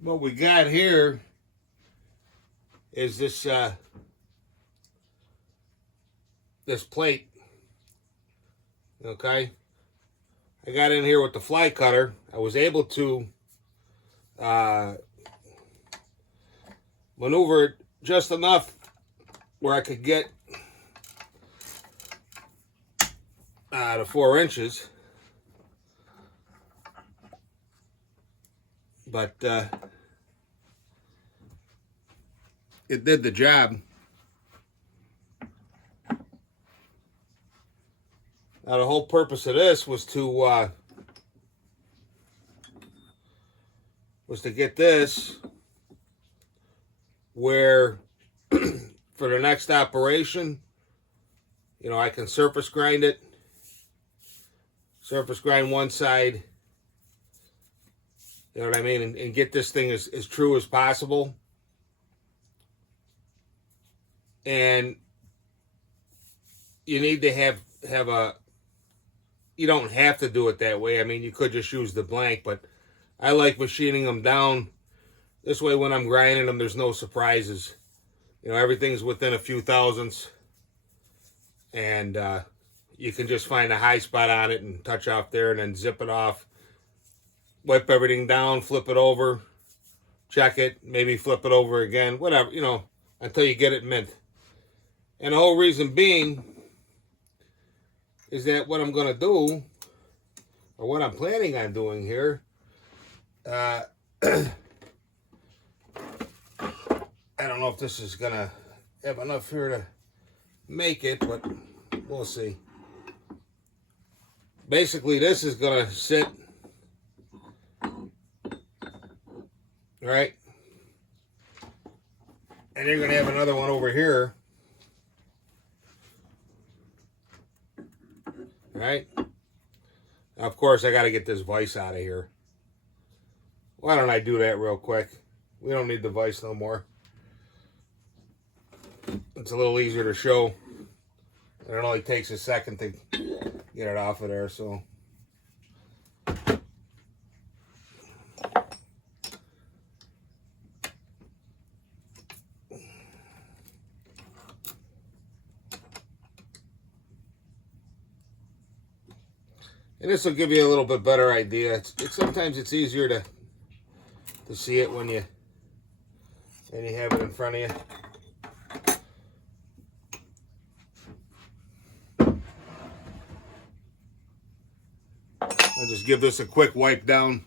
what we got here is this this plate. Okay, I got in here with the fly cutter. I was able to maneuver it just enough where I could get to 4 inches, but it did the job. Now the whole purpose of this was to get this where for the next operation, you know, I can surface grind it, surface grind one side, you know what I mean, and get this thing as true as possible. And you need to have a, you don't have to do it that way. I mean, you could just use the blank, but I like machining them down. This way when I'm grinding them, there's no surprises. You know, everything's within a few thousandths. And you can just find a high spot on it and touch off there and then zip it off. Wipe everything down, flip it over, check it, maybe flip it over again, whatever, you know, until you get it mint. And the whole reason being is that what I'm going to do, or what I'm planning on doing here, I don't know if this is going to have enough here to make it, but we'll see. Basically, this is going to sit, right? And you're going to have another one over here. Right? Now, of course, I got to get this vise out of here. Why don't I do that real quick? We don't need the vise no more. It's a little easier to show. And it only takes a second to get it off of there, so. And this will give you a little bit better idea. Sometimes it's easier to see it when you have it in front of you. I'll just give this a quick wipe down.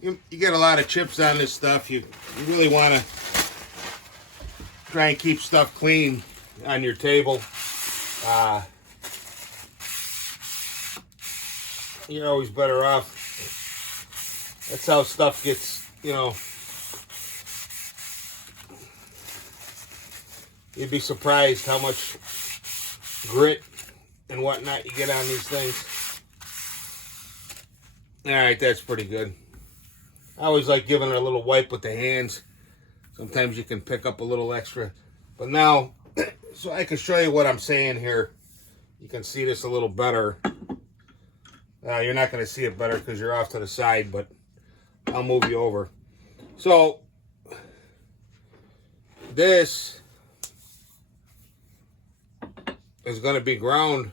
You get a lot of chips on this stuff. You really want to try and keep stuff clean on your table. You're always better off. That's how stuff gets, you know. You'd be surprised how much grit and whatnot you get on these things. Alright, that's pretty good. I always like giving it a little wipe with the hands. Sometimes you can pick up a little extra. But now, so I can show you what I'm saying here. You can see this a little better. You're not going to see it better because you're off to the side, but I'll move you over. So, this is going to be ground,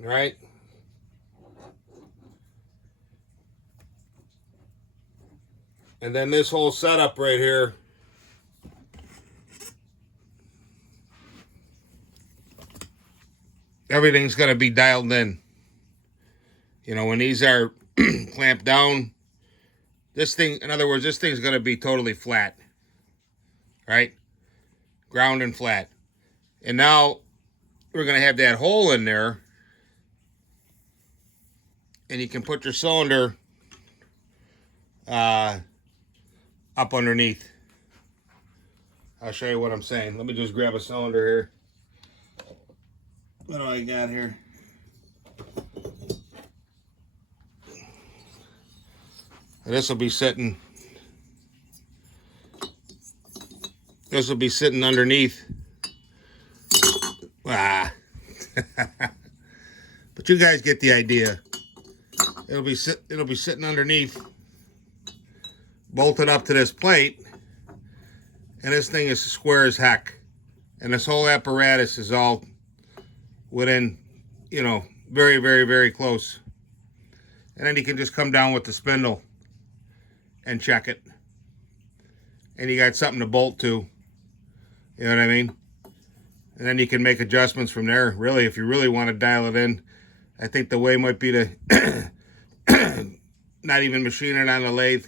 right? And then this whole setup right here, everything's going to be dialed in. You know, when these are clamped down, this thing, in other words, this thing's going to be totally flat. Right? Ground and flat. And now we're going to have that hole in there. And you can put your cylinder up underneath. I'll show you what I'm saying. Let me just grab a cylinder here. What do I got here? This will be sitting. This will be sitting underneath. But you guys get the idea. it'll be sitting underneath, bolted up to this plate, and this thing is square as heck. And this whole apparatus is all within, you know, very, very, very close. And then you can just come down with the spindle and check it. And you got something to bolt to. You know what I mean? And then you can make adjustments from there. Really, if you really want to dial it in, I think the way might be to not even machine it on the lathe.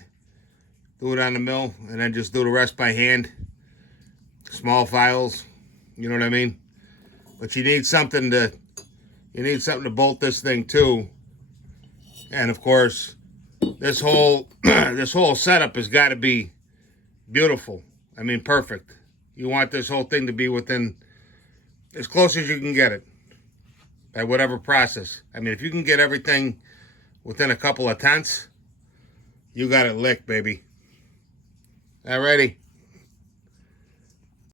Do it on the mill, and then just do the rest by hand. Small files, you know what I mean? But you need something to bolt this thing to. And of course, this whole this whole setup has got to be beautiful. I mean, perfect. You want this whole thing to be within as close as you can get it by whatever process. I mean, if you can get everything within a couple of tenths, you got it licked, baby. Alrighty.